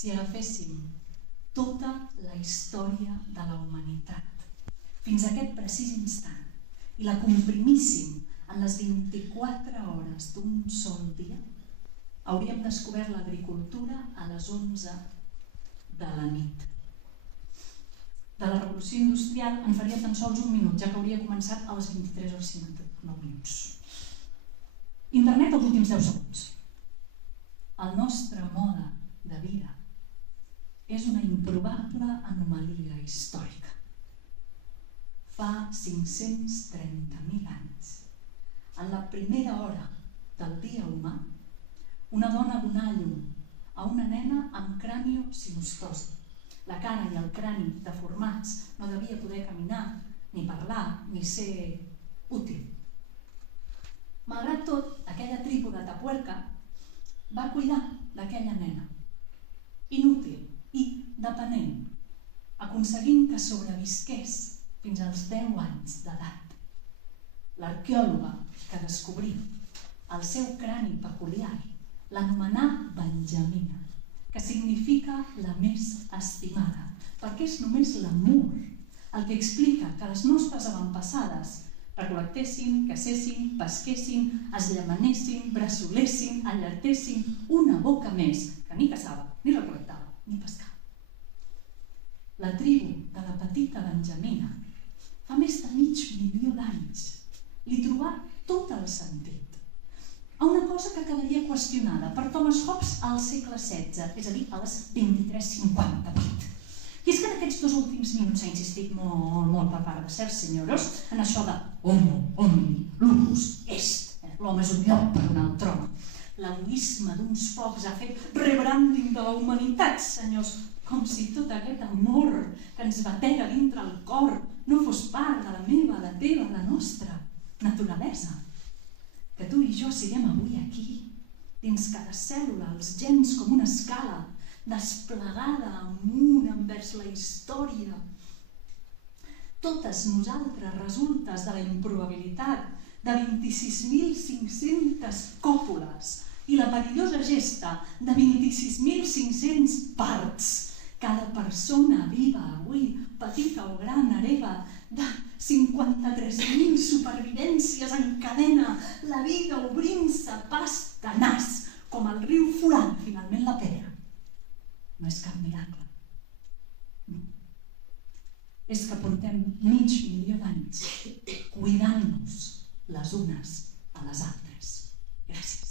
si agaféssim tota la història de la humanitat fins a aquest precís instant i la comprimíssim en les 24 hores d'un sol dia, hauríem descobert l'agricultura a les 11 de la nit. De la revolució industrial en faria tan sols un minut, ja que hauria començat a les 23 hores 59 minuts. Internet als últims 10 segons. El nostre mode de vida és una improbable anomalia històrica. Fa 530.000 anys, en la primera hora del dia humà, una dona donà a llum a una nena amb craniosinostosi. La cara i el crani deformats, no devia poder caminar, ni parlar, ni ser útil. Malgrat tot, aquella tribu de Tapuerca va cuidar d'aquella nena, inútil i dependent, aconseguint que sobrevisqués fins als 10 anys d'edat. L'arqueòloga que descobrí el seu crani peculiar l'anomenà Benjamina, que significa la més estimada, perquè és només l'amor el que explica que les nostres avantpassades recol·lectessin, cacessin, pesquessin, es llamanessin, bressolessin, allartessin una boca més, que ni caçava, ni recol·lectava, ni pescava. La tribu de la petita Benjamina fa més de 500.000 d'anys li trobà tot el sentit a una cosa que quedaria qüestionada per Thomas Hobbes al segle XVI, és a dir, a les 23:58. I és que en aquests 2 últims minuts s'ha insistit molt per part de certs senyors en això de homo, omni, lupus, est, l'home és un lloc per donar el tron. L'egoisme d'uns pocs ha fet rebranding de la humanitat, senyors, com si tot aquest amor que ens batega dintre el cor no fos part de la meva, la teva, la nostra naturalesa. Que tu i jo siguem avui aquí, dins cada cèl·lula, els gens com una escala, desplegada amunt envers la història. Totes nosaltres resultes de la improbabilitat de 26.500 còpules i la perillosa gesta de 26.500 parts. Cada persona viva avui, petita o gran, hereva de 53.000 supervivències en cadena, la vida obrint-se pas de nas, com el riu forant finalment la pedra. No és cap miracle. No. És que portem 500.000 d'anys cuidant-nos les unes a les altres. Gràcies.